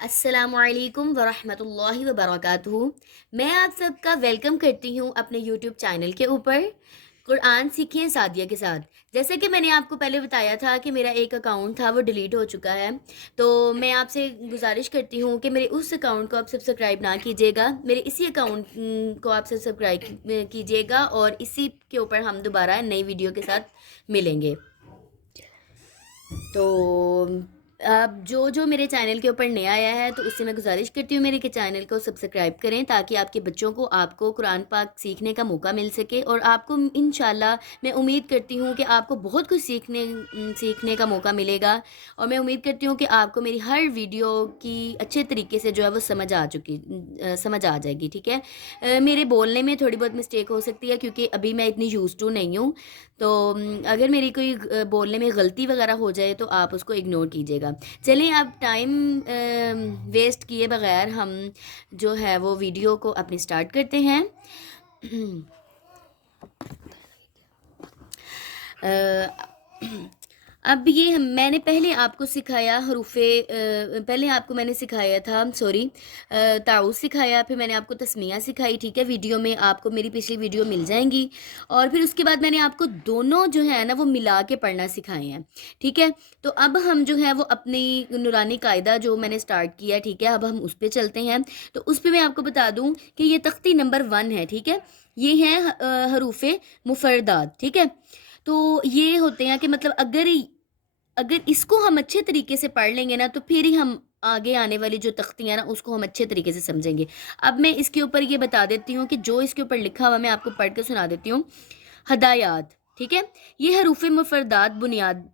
السلام علیکم ورحمۃ اللہ وبرکاتہ۔ میں آپ سب کا ویلکم کرتی ہوں اپنے یوٹیوب چینل کے اوپر قرآن سیکھیں سعدیہ کے ساتھ۔ جیسا کہ میں نے آپ کو پہلے بتایا تھا کہ میرا ایک اکاؤنٹ تھا وہ ڈیلیٹ ہو چکا ہے، تو میں آپ سے گزارش کرتی ہوں کہ میرے اس اکاؤنٹ کو آپ سبسکرائب نہ کیجیے گا، میرے اسی اکاؤنٹ کو آپ سبسکرائب کیجیے گا، اور اسی کے اوپر ہم دوبارہ نئی ویڈیو کے ساتھ ملیں گے۔ تو اب جو میرے چینل کے اوپر نیا آیا ہے تو اس سے میں گزارش کرتی ہوں میرے کے چینل کو سبسکرائب کریں، تاکہ آپ کے بچوں کو آپ کو قرآن پاک سیکھنے کا موقع مل سکے، اور آپ کو انشاءاللہ میں امید کرتی ہوں کہ آپ کو بہت کچھ سیکھنے کا موقع ملے گا، اور میں امید کرتی ہوں کہ آپ کو میری ہر ویڈیو کی اچھے طریقے سے جو ہے وہ سمجھ آ جائے گی، ٹھیک ہے۔ میرے بولنے میں تھوڑی بہت مسٹیک ہو سکتی ہے، کیونکہ ابھی میں اتنی یوز ٹو نہیں ہوں، تو اگر میری کوئی بولنے میں غلطی وغیرہ ہو جائے تو آپ اس کو اگنور کیجیے گا۔ چلیں اب ٹائم ویسٹ کیے بغیر ہم جو ہے وہ ویڈیو کو اپنی سٹارٹ کرتے ہیں۔ اب یہ میں نے پہلے آپ کو سکھایا پہلے آپ کو میں نے سکھایا تھا تعوذ سکھایا، پھر میں نے آپ کو تسمیہ سکھائی، ٹھیک ہے۔ ویڈیو میں آپ کو میری پچھلی ویڈیو مل جائیں گی، اور پھر اس کے بعد میں نے آپ کو دونوں جو ہے نا وہ ملا کے پڑھنا سکھائے ہیں، ٹھیک ہے۔ تو اب ہم جو ہے وہ اپنی نورانی قاعدہ جو میں نے سٹارٹ کیا، ٹھیک ہے، اب ہم اس پہ چلتے ہیں۔ تو اس پہ میں آپ کو بتا دوں کہ یہ تختی نمبر 1 ہے، ٹھیک ہے۔ یہ ہیں حروف مفردات، ٹھیک ہے۔ تو یہ ہوتے ہیں کہ مطلب اگر اس کو ہم اچھے طریقے سے پڑھ لیں گے نا، تو پھر ہی ہم آگے آنے والی جو تختیاں نا اس کو ہم اچھے طریقے سے سمجھیں گے۔ اب میں اس کے اوپر یہ بتا دیتی ہوں کہ جو اس کے اوپر لکھا ہوا میں آپ کو پڑھ کے سنا دیتی ہوں۔ ہدایات، ٹھیک ہے۔ یہ حروف مفردات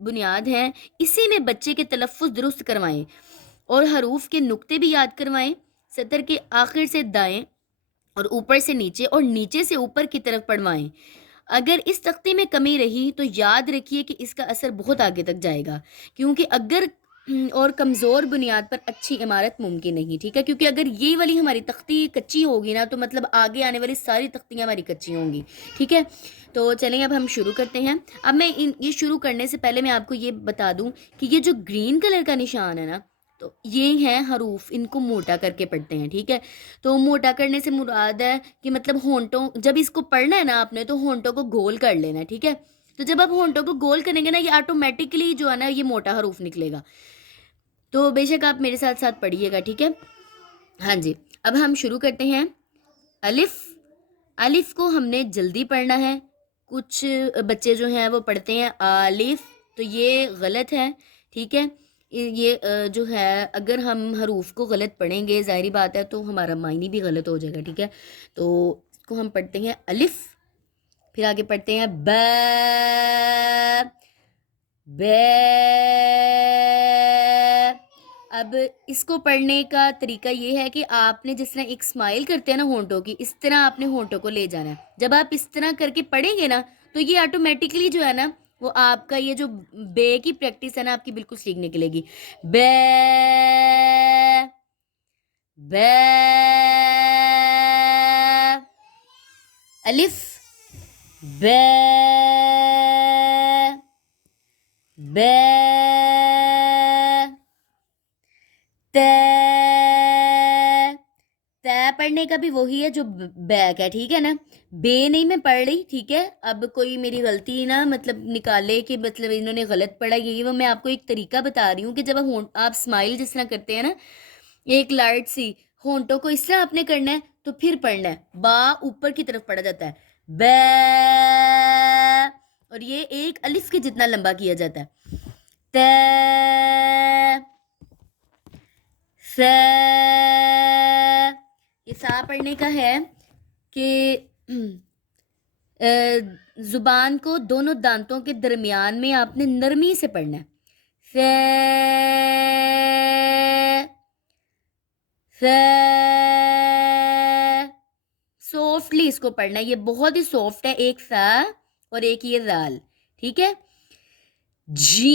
بنیاد ہیں، اسی میں بچے کے تلفظ درست کروائیں، اور حروف کے نقطے بھی یاد کروائیں۔ سطر کے آخر سے دائیں اور اوپر سے نیچے اور نیچے سے اوپر کی طرف پڑھوائیں۔ اگر اس تختے میں کمی رہی تو یاد رکھیے کہ اس کا اثر بہت آگے تک جائے گا، کیونکہ اگر اور کمزور بنیاد پر اچھی عمارت ممکن نہیں، ٹھیک ہے۔ کیونکہ اگر یہ والی ہماری تختی کچی ہوگی نا، تو مطلب آگے آنے والی ساری تختیاں ہماری کچی ہوں گی، ٹھیک ہے۔ تو چلیں اب ہم شروع کرتے ہیں۔ اب میں یہ شروع کرنے سے پہلے میں آپ کو یہ بتا دوں کہ یہ جو گرین کلر کا نشان ہے نا، تو یہ ہیں حروف، ان کو موٹا کر کے پڑھتے ہیں، ٹھیک ہے۔ تو موٹا کرنے سے مراد ہے کہ مطلب ہونٹوں، جب اس کو پڑھنا ہے نا آپ نے، تو ہونٹوں کو گول کر لینا ہے، ٹھیک ہے۔ تو جب آپ ہونٹوں کو گول کریں گے نا، یہ آٹومیٹکلی جو ہے نا یہ موٹا حروف نکلے گا۔ تو بے شک آپ میرے ساتھ ساتھ پڑھیے گا، ٹھیک ہے۔ ہاں جی، اب ہم شروع کرتے ہیں۔ الف، الف کو ہم نے جلدی پڑھنا ہے۔ کچھ بچے جو ہیں وہ پڑھتے ہیں الف، تو یہ غلط ہے، ٹھیک ہے۔ یہ جو ہے اگر ہم حروف کو غلط پڑھیں گے، ظاہری بات ہے، تو ہمارا معنی بھی غلط ہو جائے گا، ٹھیک ہے۔ تو اس کو ہم پڑھتے ہیں الف، پھر آگے پڑھتے ہیں ب، ب۔ اب اس کو پڑھنے کا طریقہ یہ ہے کہ آپ نے جس طرح ایک اسمائل کرتے ہیں نا ہونٹوں کی، اس طرح آپ نے ہونٹوں کو لے جانا ہے۔ جب آپ اس طرح کر کے پڑھیں گے نا، تو یہ آٹومیٹکلی جو ہے نا وہ آپ کا یہ جو بے کی پریکٹس ہے نا آپ کی بالکل ٹھیک نکلے گی۔ بے، بے، الف، بے، بے، تے، تے پڑھنے کا بھی وہی ہے جو بیک ہے، ٹھیک ہے نا۔ بے نہیں میں پڑھ رہی، ٹھیک ہے۔ اب کوئی میری غلطی نا مطلب نکالے کہ مطلب انہوں نے غلط پڑھا، یہی وہ میں آپ کو ایک طریقہ بتا رہی ہوں کہ جب آپ اسمائل جس طرح کرتے ہیں نا، ایک لائٹ سی ہونٹوں کو اس طرح آپ نے کرنا ہے، تو پھر پڑھنا ہے۔ با اوپر کی طرف پڑھا جاتا ہے، بے، اور یہ ایک الف کے جتنا لمبا کیا جاتا ہے۔ تے، سے، یہ سا پڑھنے کا ہے کہ زبان کو دونوں دانتوں کے درمیان میں آپ نے نرمی سے پڑھنا ہے۔ سے، سے، سافٹلی اس کو پڑھنا ہے، یہ بہت ہی سافٹ ہے، ایک سا اور ایک یہ زال، ٹھیک ہے۔ جیم،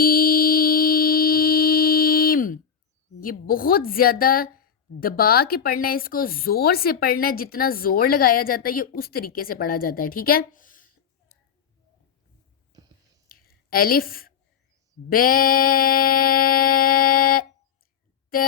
یہ بہت زیادہ دبا کے پڑھنا ہے، اس کو زور سے پڑھنا ہے، جتنا زور لگایا جاتا ہے یہ اس طریقے سے پڑھا جاتا ہے، ٹھیک ہے۔ الف، بے، تے،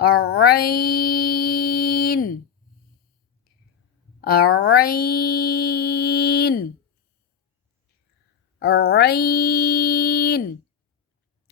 arrain, arrain, arrain।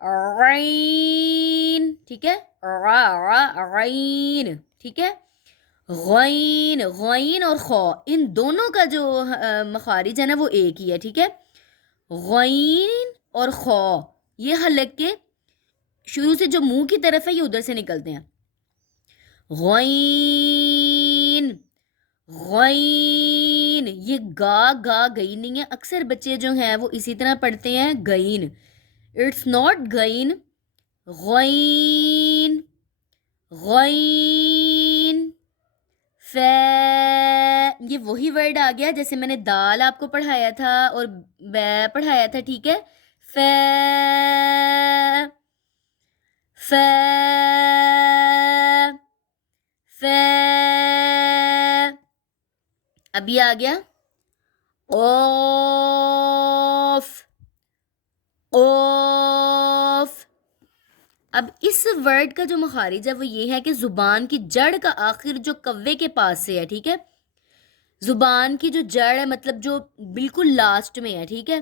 غین، ٹھیک ہے، را را غین، ٹھیک ہے، غین، غین اور خا ان دونوں کا جو مخارج ہے نا وہ ایک ہی ہے، ٹھیک ہے، غین اور خا یہ حلق کے شروع سے جو منہ کی طرف ہے یہ ادھر سے نکلتے ہیں، غین، غین، یہ گا گئی نہیں ہے، اکثر بچے جو ہیں وہ اسی طرح پڑھتے ہیں گئین، اٹس ناٹ گئین، غین، غین، یہ وہی ورڈ آ گیا جیسے میں نے دال آپ کو پڑھایا تھا اور بے پڑھایا تھا، ٹھیک ہے، ف ف ف ابھی آ گیا اوف، اوف۔ اب اس ورڈ کا جو مخارج ہے وہ یہ ہے کہ زبان کی جڑ کا آخر جو کوے کے پاس سے ہے، ٹھیک ہے، زبان کی جو جڑ ہے مطلب جو بالکل لاسٹ میں ہے، ٹھیک ہے،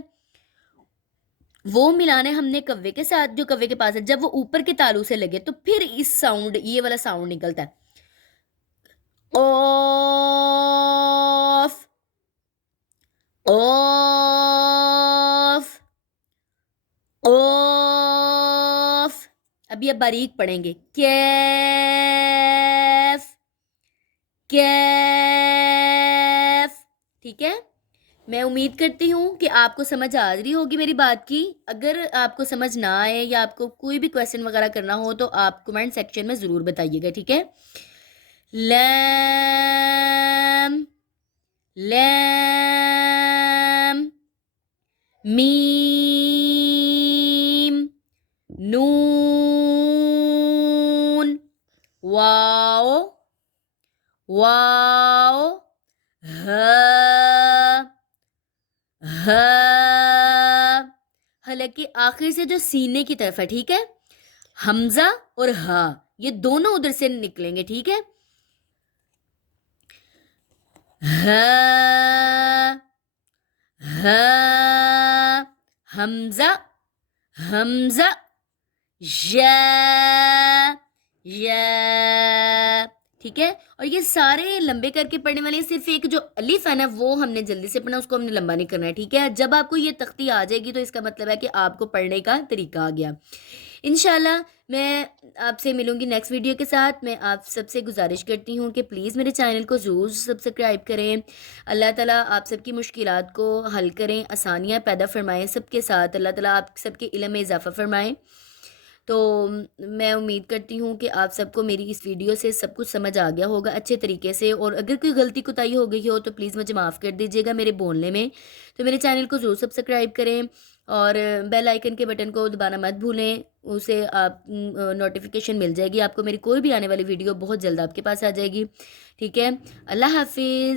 وہ ملانے ہم نے کوے کے ساتھ جو کوے کے پاس ہے، جب وہ اوپر کے تالو سے لگے تو پھر اس ساؤنڈ یہ والا ساؤنڈ نکلتا ہے، اوف، اوف، اوف۔ ابھی اب باریک پڑھیں گے، کیف، کیف، ٹھیک ہے، میں امید کرتی ہوں کہ آپ کو سمجھ آ رہی ہوگی میری بات کی، اگر آپ کو سمجھ نہ آئے یا آپ کو کوئی بھی کویسچن وغیرہ کرنا ہو تو آپ کمنٹ سیکشن میں ضرور بتائیے گا، ٹھیک ہے، لام، لام، میم، نون، واو، واو، حالانکہ آخر سے جو سینے کی طرف ہے، ٹھیک ہے، حمزہ اور ہا یہ دونوں ادھر سے نکلیں گے، ٹھیک ہے، حمزہ، حمزہ، ٹھیک ہے، اور یہ سارے لمبے کر کے پڑھنے والے، صرف ایک جو الف ہے نا وہ ہم نے جلدی سے پڑھنا، اس کو ہم نے لمبا نہیں کرنا ہے، ٹھیک ہے، جب آپ کو یہ تختی آ جائے گی تو اس کا مطلب ہے کہ آپ کو پڑھنے کا طریقہ آ گیا، انشاءاللہ میں آپ سے ملوں گی نیکسٹ ویڈیو کے ساتھ۔ میں آپ سب سے گزارش کرتی ہوں کہ پلیز میرے چینل کو ضرور سبسکرائب کریں، اللہ تعالیٰ آپ سب کی مشکلات کو حل کریں، آسانیاں پیدا فرمائیں سب کے ساتھ، اللہ تعالیٰ آپ سب کے علم میں اضافہ فرمائیں۔ تو میں امید کرتی ہوں کہ آپ سب کو میری اس ویڈیو سے سب کچھ سمجھ آ گیا ہوگا اچھے طریقے سے، اور اگر کوئی غلطی کوتاہی ہو گئی ہو تو پلیز مجھے معاف کر دیجیے گا میرے بولنے میں، تو میرے چینل کو ضرور سبسکرائب کریں اور بیل آئیکن کے بٹن کو دبانا مت بھولیں، اسے آپ نوٹیفیکیشن مل جائے گی آپ کو، میری کوئی بھی آنے والی ویڈیو بہت جلد آپ کے پاس آ جائے گی، ٹھیک ہے، اللہ حافظ۔